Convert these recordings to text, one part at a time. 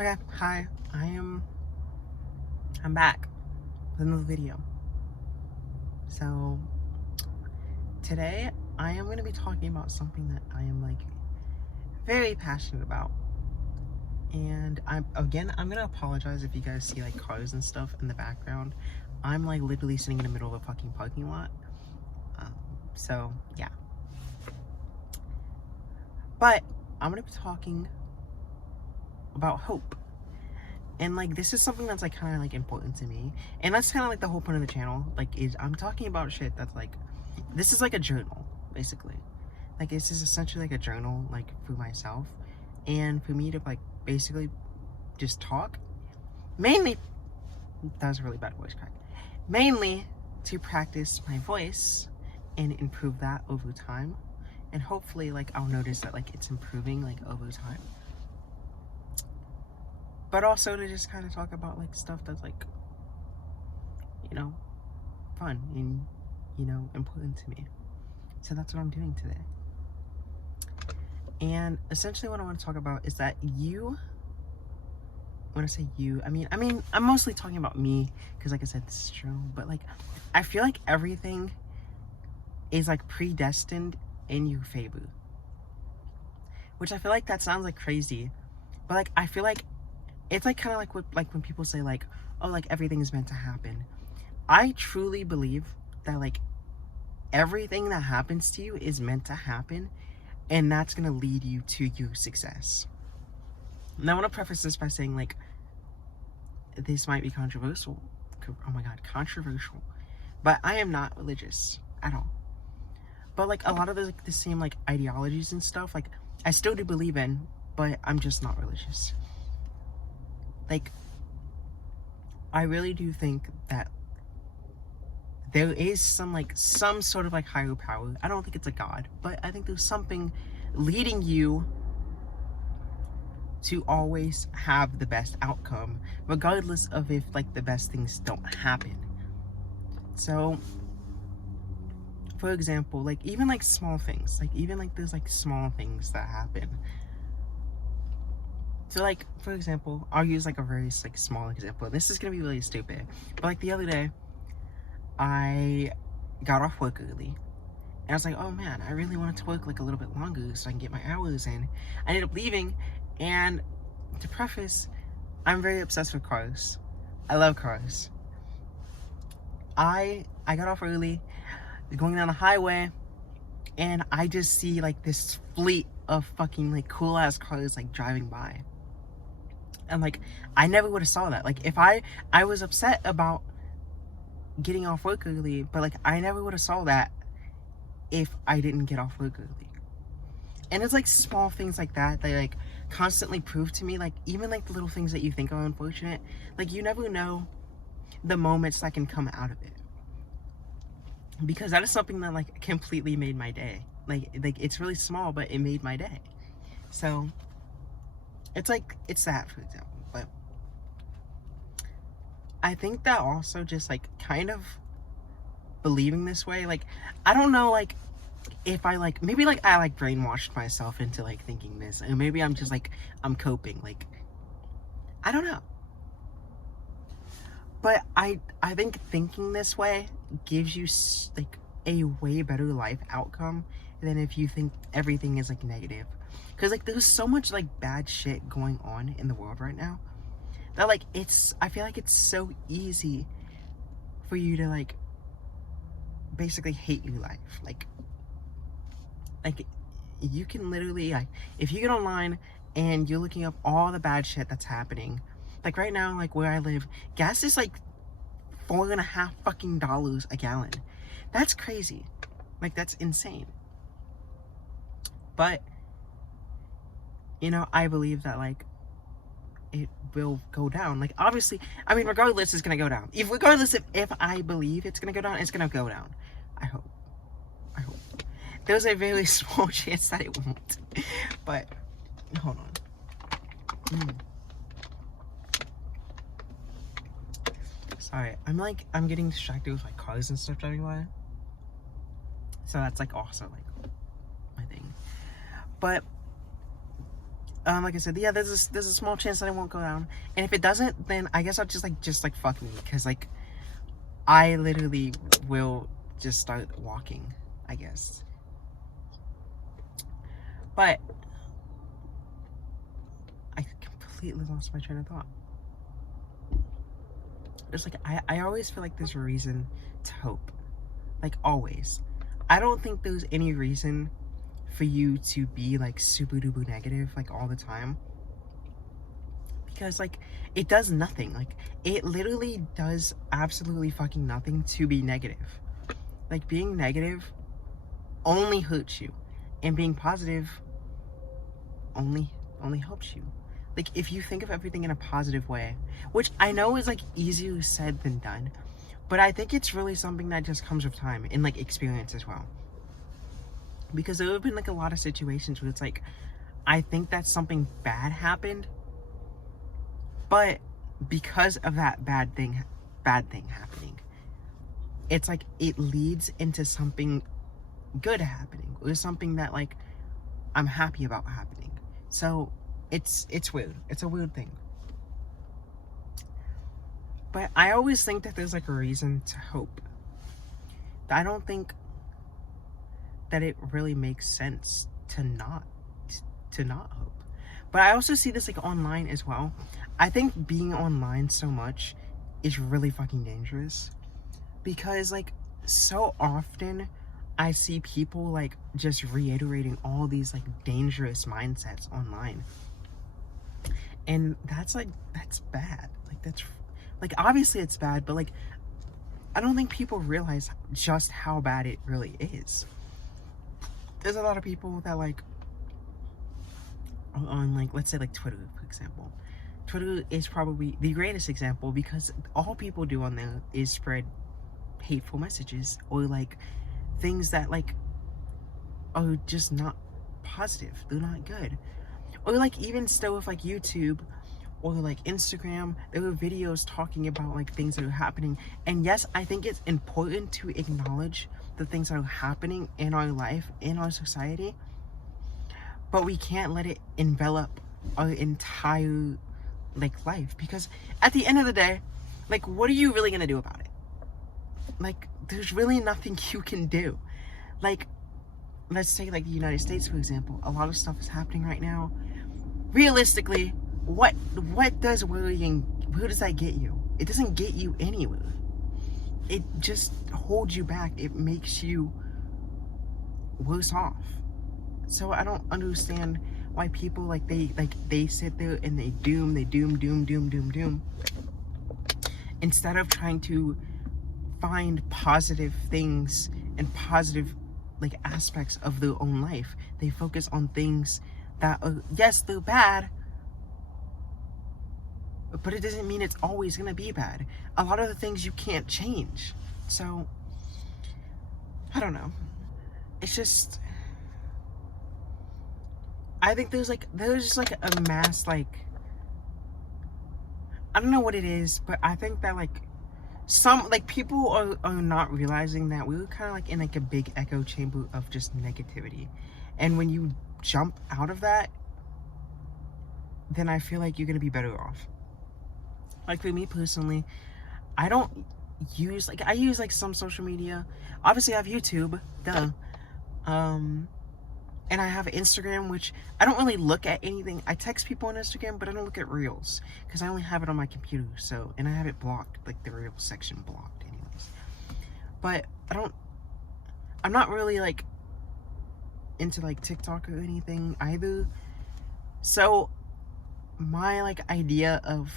Okay, hi, I'm back with another video. So today I am going to be talking about something that I am like very passionate about. And I'm going to apologize if you guys see like cars and stuff in the background. I'm like literally sitting in the middle of a fucking parking lot. So yeah. But I'm going to be talking about hope. And like this is something that's like kind of like important to me, and that's kind of like the whole point of the channel. Like, is I'm talking about shit that's like, this is like a journal basically. Like this is essentially like a journal, like for myself, and for me to like basically just talk. Mainly, that was a really bad voice crack. Mainly to practice my voice and improve that over time, and hopefully like I'll notice that like it's improving like over time. But also to just kind of talk about like stuff that's like, you know, fun and, you know, important to me. So that's what I'm doing today. And essentially what I want to talk about is that when I say you, I mean, I'm mostly talking about me because like I said, this is true, but like, I feel like everything is like predestined in your favor. Which I feel like that sounds like crazy, but like, I feel like it's like kind of like what, like when people say like, oh, like everything is meant to happen. I truly believe that like everything that happens to you is meant to happen, and that's gonna lead you to your success. Now I want to preface this by saying like, this might be controversial. Oh my god, controversial. But I am not religious at all. But like a lot of like the same like ideologies and stuff, like I still do believe in, but I'm just not religious. Like, I really do think that there is some sort of like higher power. I don't think it's a god, but I think there's something leading you to always have the best outcome, regardless of if like the best things don't happen. So, for example, like even like small things, like even like there's like small things that happen. So like, for example, I'll use like a very like small example. This is gonna be really stupid, but like the other day, I got off work early, and I was like, oh man, I really wanted to work like a little bit longer so I can get my hours in. I ended up leaving, and to preface, I'm very obsessed with cars. I love cars. I got off early, going down the highway, and I just see like this fleet of fucking like cool ass cars like driving by. And like, I never would have saw that. Like if I was upset about getting off work early, but like I never would have saw that if I didn't get off work early. And it's like small things like that that like constantly prove to me, like even like the little things that you think are unfortunate, like you never know the moments that can come out of it, because that is something that like completely made my day. Like it's really small, but it made my day. So it's like, it's that, for example. But I think that also just like kind of believing this way, like I don't know, like if I like, maybe like I like brainwashed myself into like thinking this, and maybe I'm just like, I'm coping, like I don't know. But I think thinking this way gives you like a way better life outcome than if you think everything is like negative. Because like there's so much like bad shit going on in the world right now that like I feel like it's so easy for you to like basically hate your life. Like you can literally, like, if you get online and you're looking up all the bad shit that's happening, like right now, like where I live, gas is like $4.50 fucking a gallon. That's crazy. Like that's insane. But you know, I believe that like it will go down. Like obviously, I mean, regardless, it's gonna go down. Regardless if I believe it's gonna go down, it's gonna go down. I hope. There's a very small chance that it won't. But hold on. Sorry, I'm getting distracted with like cars and stuff driving by. So that's like also like my thing. But like I said, yeah, there's a small chance that I won't go down. And if it doesn't, then I guess I'll just like fuck me, because like I literally will just start walking, I guess. But I completely lost my train of thought. There's like I always feel like there's a reason to hope. Like, always. I don't think there's any reason for you to be like super duper negative like all the time, because like it does nothing. Like, it literally does absolutely fucking nothing to be negative. Like, being negative only hurts you, and being positive only helps you. Like, if you think of everything in a positive way, which I know is like easier said than done, but I think it's really something that just comes with time and like experience as well. Because there have been like a lot of situations where it's like, I think that something bad happened, but because of that bad thing happening, it's like it leads into something good happening, or something that like I'm happy about happening. So it's weird. It's a weird thing. But I always think that there's like a reason to hope. I don't think that it really makes sense to not hope. But I also see this like online as well. I think being online so much is really fucking dangerous, because like so often I see people like just reiterating all these like dangerous mindsets online. And that's bad. Like, that's like, obviously it's bad, but like I don't think people realize just how bad it really is. There's a lot of people that like on like, let's say like Twitter, for example. Twitter is probably the greatest example, because all people do on there is spread hateful messages, or like things that like are just not positive. They're not good. Or like even still with like YouTube or like Instagram, there were videos talking about like things that are happening. And yes, I think it's important to acknowledge the things that are happening in our life, in our society, but we can't let it envelop our entire like life, because at the end of the day, like, what are you really gonna do about it? Like, there's really nothing you can do. Like, let's take like the United States, for example. A lot of stuff is happening right now. Realistically, what does worrying, where does that get you? It doesn't get you anywhere. It just holds you back. It makes you worse off. So I don't understand why people like they sit there and they doom instead of trying to find positive things and positive like aspects of their own life. They focus on things that are, yes, they're bad, but it doesn't mean it's always gonna be bad. A lot of the things you can't change. So I don't know. It's just, I think there's just like a mass, like, I don't know what it is, but I think that like some like people are not realizing that we're kind of like in like a big echo chamber of just negativity. And when you jump out of that, then I feel like you're gonna be better off. Like, for me personally, I don't use like, I use like some social media. Obviously I have YouTube, duh. And I have Instagram, which I don't really look at anything. I text people on Instagram, but I don't look at Reels, because I only have it on my computer. So, and I have it blocked, like the Reels section blocked anyways. But I'm not really like into like TikTok or anything either. So my like idea of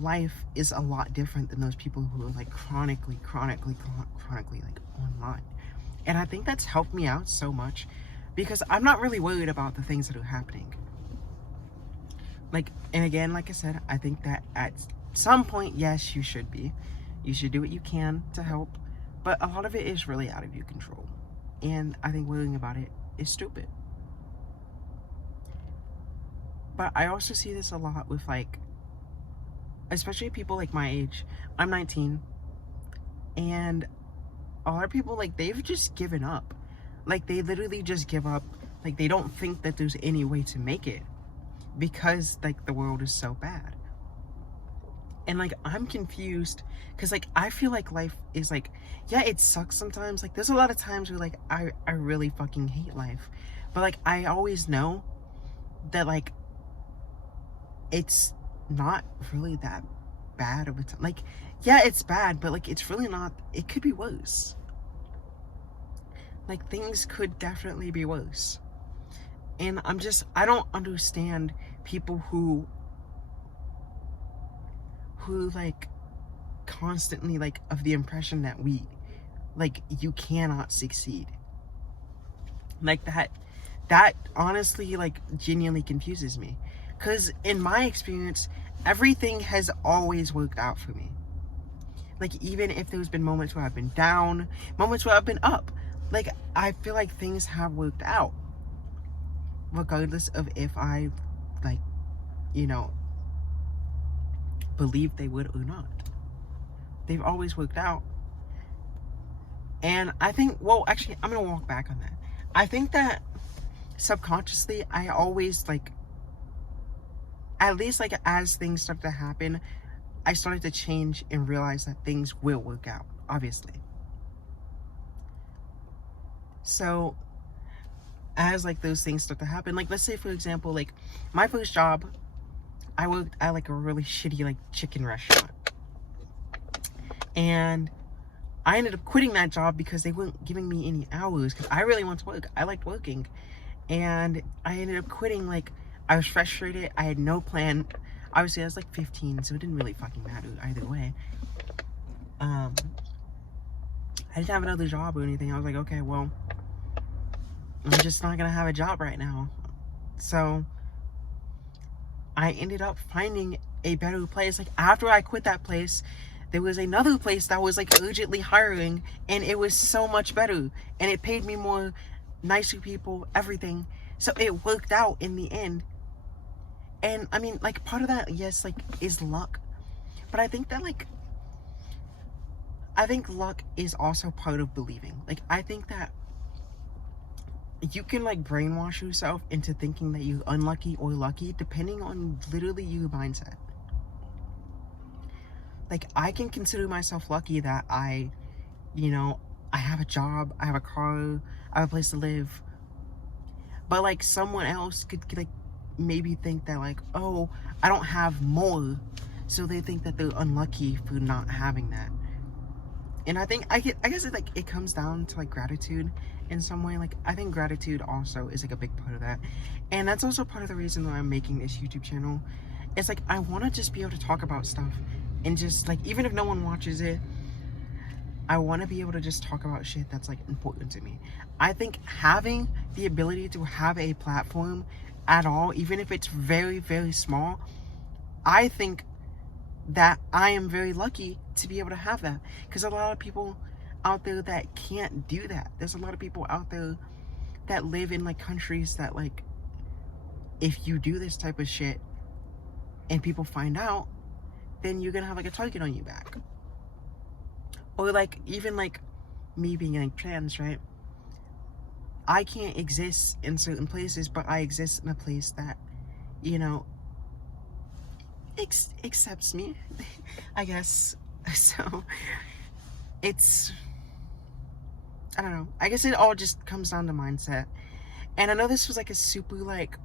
life is a lot different than those people who are like chronically like online. And I think that's helped me out so much, because I'm not really worried about the things that are happening. Like, and again, like I said, I think that at some point, yes, you should be. You should do what you can to help. But a lot of it is really out of your control. And I think worrying about it is stupid. But I also see this a lot with like, especially people like my age. I'm 19. And a lot of people, like, they've just given up. Like, they literally just give up. Like, they don't think that there's any way to make it. because like the world is so bad. And like I'm confused because like I feel like life is like, yeah, it sucks sometimes. Like there's a lot of times where like I really fucking hate life, but like I always know that like it's not really that bad of a time. Like, yeah, it's bad, but like it's really not. It could be worse. Like things could definitely be worse. And I don't understand people who like constantly like of the impression that like you cannot succeed. Like that honestly like genuinely confuses me, because in my experience everything has always worked out for me. Like even if there's been moments where I've been down, moments where I've been up, like I feel like things have worked out regardless of if I like, you know, believe they would or not. They've always worked out. And I think, well, actually, I'm gonna walk back on that. I think that subconsciously, I always like, at least like as things start to happen, I started to change and realize that things will work out, obviously. So as like those things start to happen, like let's say for example, like my first job, I worked at like a really shitty like chicken restaurant. And I ended up quitting that job because they weren't giving me any hours, because I really want to work. I liked working. And I ended up quitting. Like I was frustrated. I had no plan. Obviously I was like 15, so it didn't really fucking matter either way. I didn't have another job or anything. I was like, okay, well, I'm just not gonna have a job right now. So I ended up finding a better place. Like after I quit that place, there was another place that was like urgently hiring, and it was so much better, and it paid me more, nicer people, everything. So it worked out in the end. And I mean, like part of that, yes, like is luck, but I think that like luck is also part of believing. Like I think that you can like brainwash yourself into thinking that you're unlucky or lucky depending on literally your mindset. Like I can consider myself lucky that I, you know, I have a job, I have a car, I have a place to live. But like someone else could like maybe think that like, oh, I don't have more, so they think that they're unlucky for not having that. And I think I guess it like it comes down to like gratitude in some way. Like I think gratitude also is like a big part of that. And that's also part of the reason why I'm making this YouTube channel. It's like I want to just be able to talk about stuff, and just like even if no one watches it, I want to be able to just talk about shit that's like important to me. I think having the ability to have a platform at all, even if it's very, very small, I think that I am very lucky to be able to have that. Because a lot of people out there that can't do that. There's a lot of people out there that live in like countries that like, if you do this type of shit and people find out, then you're gonna have like a target on your back. Or like even like me being like trans, right? I can't exist in certain places, but I exist in a place that, you know, accepts me, I guess. So it's, I don't know, I guess it all just comes down to mindset. And I know this was like a super like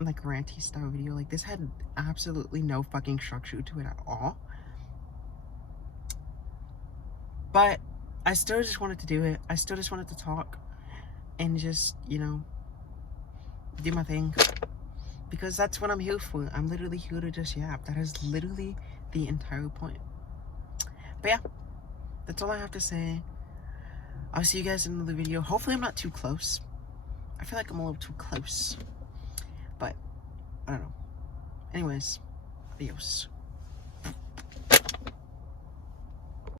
ranty style video. Like this had absolutely no fucking structure to it at all, but I still just wanted to do it. I still just wanted to talk and just, you know, do my thing, because that's what I'm here for. I'm literally here to just yap. That is literally the entire point. But yeah, that's all I have to say. I'll see you guys in another video. Hopefully I'm not too close. I feel like I'm a little too close, but I don't know. Anyways, adios.